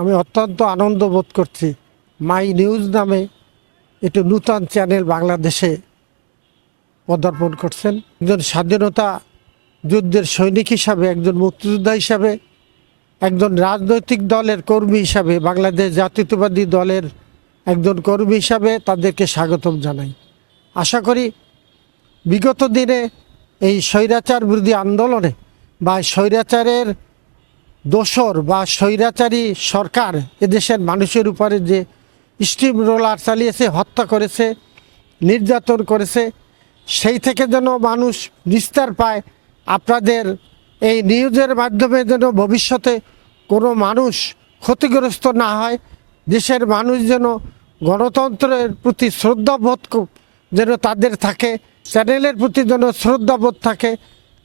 আমি অত্যন্ত আনন্দ বোধ করছি। মাই নিউজ নামে একটি নূতন চ্যানেল বাংলাদেশে পদার্পণ করছেন। একজন স্বাধীনতা যুদ্ধের সৈনিক হিসাবে, একজন মুক্তিযোদ্ধা হিসাবে, একজন রাজনৈতিক দলের কর্মী হিসাবে, বাংলাদেশ জাতীয়তাবাদী দলের একজন কর্মী হিসাবে তাদেরকে স্বাগতম জানাই। আশা করি বিগত দিনে এই স্বৈরাচার বিরোধী আন্দোলনে বা স্বৈরাচারের দোসর বা স্বৈরাচারী সরকার এদেশের মানুষের উপরে যে স্টিম রোলার চালিয়েছে, হত্যা করেছে, নির্যাতন করেছে, সেই থেকে যেন মানুষ নিস্তার পায়। আপনাদের এই নিউজের মাধ্যমে যেন ভবিষ্যতে কোনো মানুষ ক্ষতিগ্রস্ত না হয়, দেশের মানুষ যেন গণতন্ত্রের প্রতি শ্রদ্ধাবোধ যেন তাদের থাকে, চ্যানেলের প্রতি যেন শ্রদ্ধাবোধ থাকে,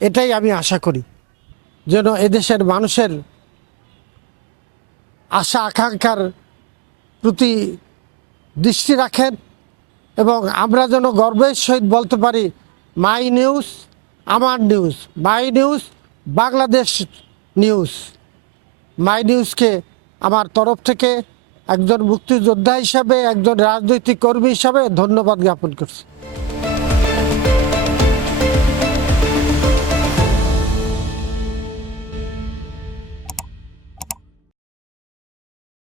এটাই আমি আশা করি। যেন এদেশের মানুষের আশা, আকাঙ্ক্ষার প্রতি দৃষ্টি রাখেন এবং আমরা যেন গর্বের সহিত বলতে পারি মাই নিউজ আমার news my news Bangladesh news my নিউজকে আমার তরফ থেকে একজন মুক্তিযোদ্ধা হিসাবে, একজন রাজনৈতিক কর্মী হিসাবে ধন্যবাদ জ্ঞাপন করছি।